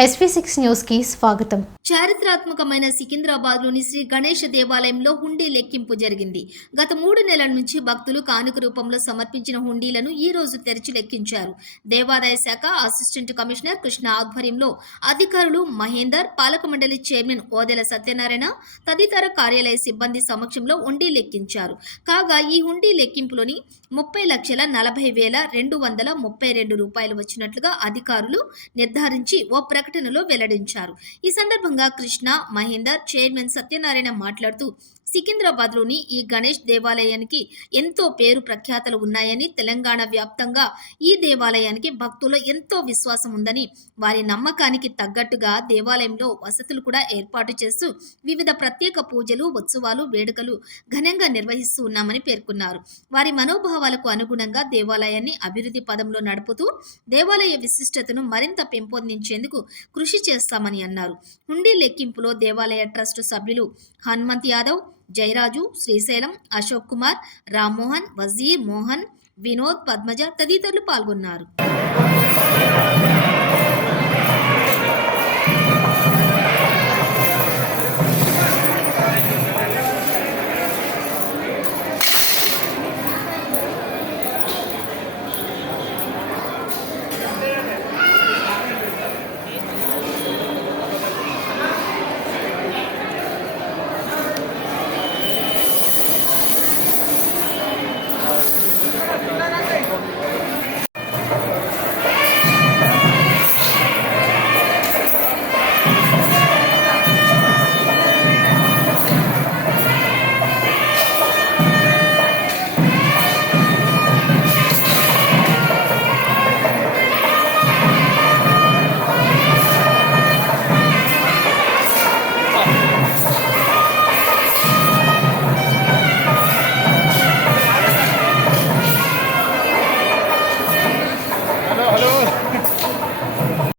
SV6 news కి స్వాగతం. చారిత్రాత్మకమైన సికింద్రాబాద్లోని శ్రీ గణేష్ దేవాలయంలో హుండీ లెక్కింపు జరిగింది. గత 3 నెలల నుంచి భక్తులు కానుక రూపంలో సమర్పించిన హుండీలను ఈ రోజు తెరిచి లెక్కించారు. దేవాదాయ శాఖ అసిస్టెంట్ కమిషనర్ కృష్ణ ఆధ్వర్యంలో అధికారులు మహేందర్, పాలక మండలి చైర్మన్ ఓదెల సత్యనారాయణ తదితర కార్యాలయ సిబ్బంది సమక్షంలో హుండీ లెక్కించారు. కాగా ఈ హుండీ లెక్కింపులోని 30,40,232 రూపాయలు వచ్చినట్లుగా అధికారులు నిర్ధారించి ఓ ప్రకటనలో వెల్లడించారు. ఈ సందర్భంగా కృష్ణ, మహేందర్, చైర్మన్ సత్యనారాయణ మాట్లాడుతూ సికింద్రాబాద్లోని ఈ గణేష్ దేవాలయానికి ఎంతో పేరు ప్రఖ్యాతలు ఉన్నాయని, తెలంగాణ వ్యాప్తంగా ఈ దేవాలయానికి భక్తుల్లో ఎంతో విశ్వాసం ఉందని, వారి నమ్మకానికి తగ్గట్టుగా దేవాలయంలో వసతులు కూడా ఏర్పాటు చేస్తూ వివిధ ప్రత్యేక పూజలు, ఉత్సవాలు, వేడుకలు ఘనంగా నిర్వహిస్తూ ఉన్నామని పేర్కొన్నారు. వారి మనోభావాలకు అనుగుణంగా దేవాలయాన్ని అభివృద్ధి పదంలో నడుపుతూ దేవాలయ విశిష్టతను మరింత పెంపొందించేందుకు కృషి చేస్తామని అన్నారు. హుండీ లెక్కింపులో దేవాలయ ట్రస్ట్ సభ్యులు హనుమంత్ యాదవ్, జయరాజు, శ్రీశైలం, అశోక్ కుమార్, రామ్మోహన్, వజీర్, మోహన్, వినోద్, పద్మజ తదితరులు పాల్గొన్నారు.